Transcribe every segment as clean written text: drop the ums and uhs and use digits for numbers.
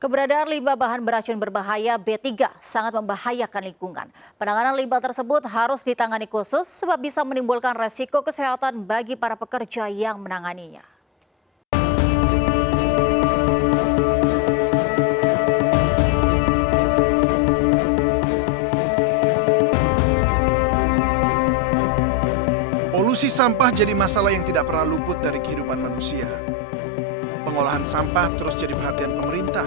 Keberadaan limbah bahan beracun berbahaya B3 sangat membahayakan lingkungan. Penanganan limbah tersebut harus ditangani khusus sebab bisa menimbulkan resiko kesehatan bagi para pekerja yang menanganinya. Polusi sampah jadi masalah yang tidak pernah luput dari kehidupan manusia. Pengolahan sampah terus jadi perhatian pemerintah.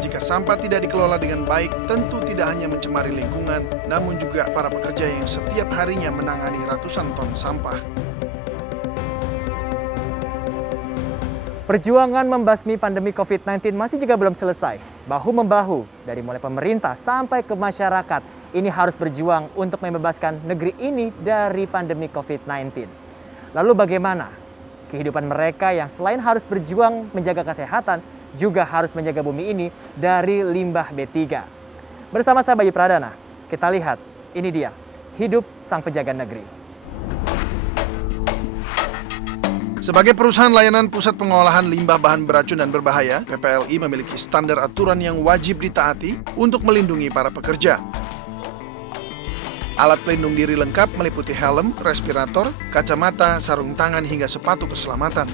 Jika sampah tidak dikelola dengan baik, tentu tidak hanya mencemari lingkungan, namun juga para pekerja yang setiap harinya menangani ratusan ton sampah. Perjuangan membasmi pandemi COVID-19 masih juga belum selesai. Bahu-membahu dari mulai pemerintah sampai ke masyarakat, ini harus berjuang untuk membebaskan negeri ini dari pandemi COVID-19. Lalu bagaimana kehidupan mereka yang selain harus berjuang menjaga kesehatan, juga harus menjaga bumi ini dari limbah B3. Bersama saya Bayu Pradana, kita lihat, ini dia, hidup sang penjaga negeri. Sebagai perusahaan layanan pusat pengolahan limbah bahan beracun dan berbahaya, PPLI memiliki standar aturan yang wajib ditaati untuk melindungi para pekerja. Alat pelindung diri lengkap meliputi helm, respirator, kacamata, sarung tangan, hingga sepatu keselamatan.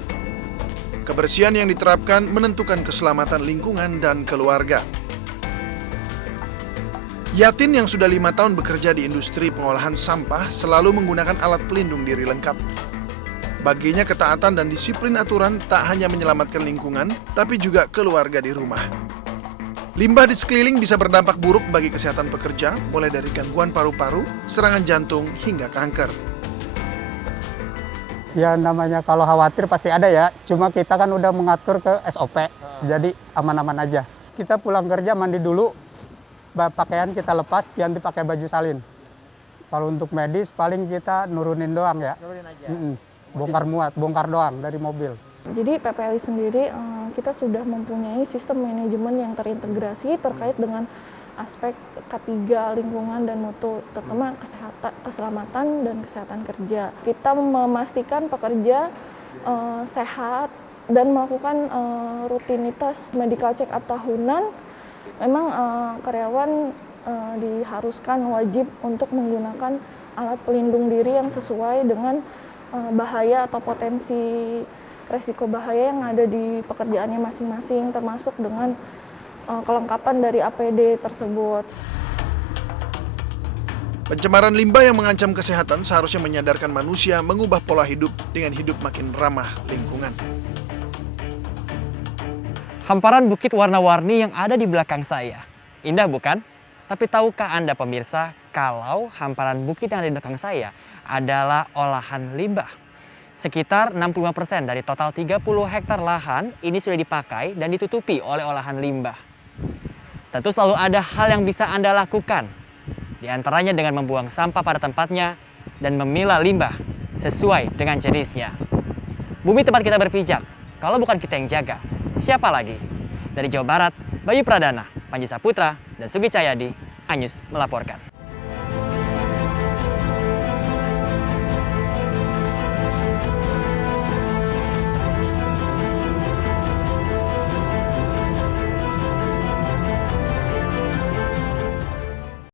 Kebersihan yang diterapkan menentukan keselamatan lingkungan dan keluarga. Yatin yang sudah 5 tahun bekerja di industri pengolahan sampah selalu menggunakan alat pelindung diri lengkap. Baginya ketaatan dan disiplin aturan tak hanya menyelamatkan lingkungan, tapi juga keluarga di rumah. Limbah di sekeliling bisa berdampak buruk bagi kesehatan pekerja, mulai dari gangguan paru-paru, serangan jantung, hingga kanker. Ya namanya kalau khawatir pasti ada ya, cuma kita kan udah mengatur ke SOP, jadi aman-aman aja. Kita pulang kerja mandi dulu, pakaian kita lepas, ganti pakai baju salin. Kalau untuk medis paling kita nurunin doang ya. Nurunin aja. Bongkar muat, bongkar doang dari mobil. Jadi PPLI sendiri kita sudah mempunyai sistem manajemen yang terintegrasi terkait dengan aspek K3 lingkungan dan mutu, terutama kesehatan, keselamatan dan kesehatan kerja. Kita memastikan pekerja sehat dan melakukan rutinitas medical check up tahunan. Memang karyawan diharuskan wajib untuk menggunakan alat pelindung diri yang sesuai dengan bahaya atau potensi resiko bahaya yang ada di pekerjaannya masing-masing, termasuk dengan kelengkapan dari APD tersebut. Pencemaran limbah yang mengancam kesehatan seharusnya menyadarkan manusia mengubah pola hidup dengan hidup makin ramah lingkungan. Hamparan bukit warna-warni yang ada di belakang saya. Indah bukan? Tapi tahukah Anda pemirsa, kalau hamparan bukit yang ada di belakang saya adalah olahan limbah. Sekitar 65% dari total 30 hektar lahan ini sudah dipakai dan ditutupi oleh olahan limbah. Tentu selalu ada hal yang bisa Anda lakukan. Di antaranya dengan membuang sampah pada tempatnya dan memilah limbah sesuai dengan jenisnya. Bumi tempat kita berpijak, kalau bukan kita yang jaga, siapa lagi? Dari Jawa Barat, Bayu Pradana, Panji Saputra, dan Sugi Cahyadi, Anyus melaporkan.